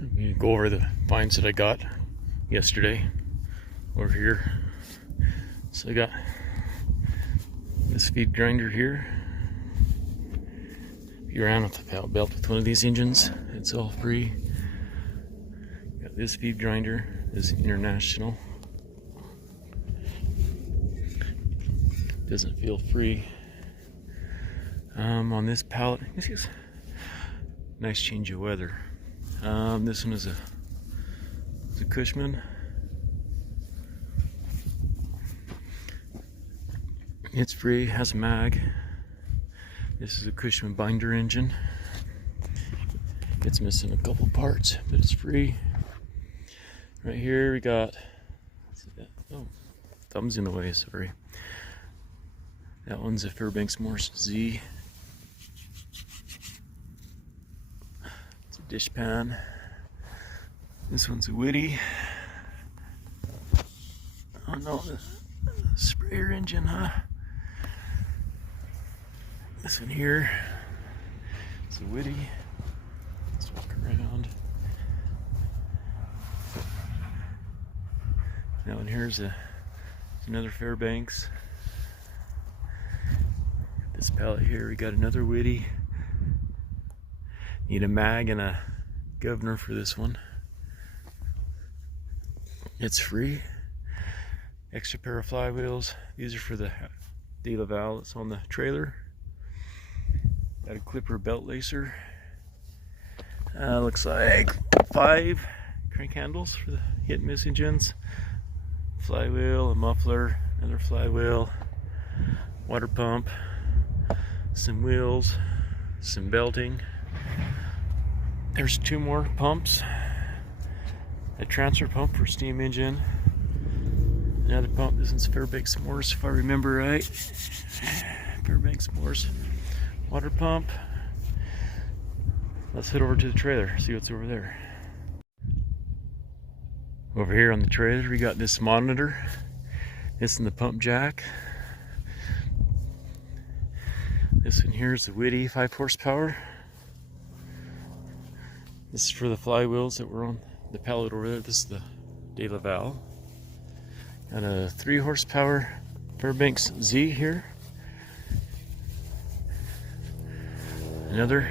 I'm gonna go over the finds that I got yesterday over here. So I got this feed grinder here. If you ran off the pallet belt with one of these engines, it's all free. Got this feed grinder, this International. Doesn't feel free. On this pallet, this is nice change of weather. This one is a Cushman. It's free, has a mag. This is a Cushman binder engine. It's missing a couple parts, but it's free. Right here we got, oh, thumb's in the way, sorry. That one's a Fairbanks Morse Z. It's a dish pan. This one's a Whitty. Oh no, the sprayer engine, huh? This one here is a Whitty. Let's walk around. That one here is another Fairbanks. This pallet here, we got another Whitty. Need a mag and a governor for this one. It's free. Extra pair of flywheels. These are for the De La Val that's on the trailer. Got a Clipper belt lacer. Looks like 5 crank handles for the hit and miss engines. Flywheel, a muffler, another flywheel, water pump, some wheels, some belting. There's 2 more pumps. A transfer pump for steam engine. Another pump. This one's Fairbanks Morse, if I remember right. Fairbanks Morse water pump. Let's head over to the trailer, see what's over there. Over here on the trailer, we got this monitor. This and the pump jack. This one here is the Whitty 5 horsepower. This is for the flywheels that were on the pallet over there. This is the De La Val. Got a 3 horsepower Fairbanks Z here. Another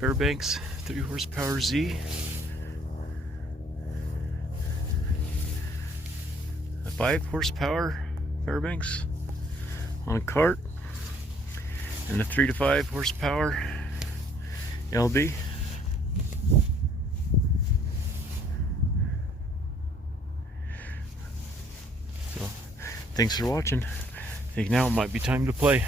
Fairbanks 3 horsepower Z. A 5 horsepower Fairbanks on a cart. And a 3 to 5 horsepower LB. So, thanks for watching. I think now it might be time to play.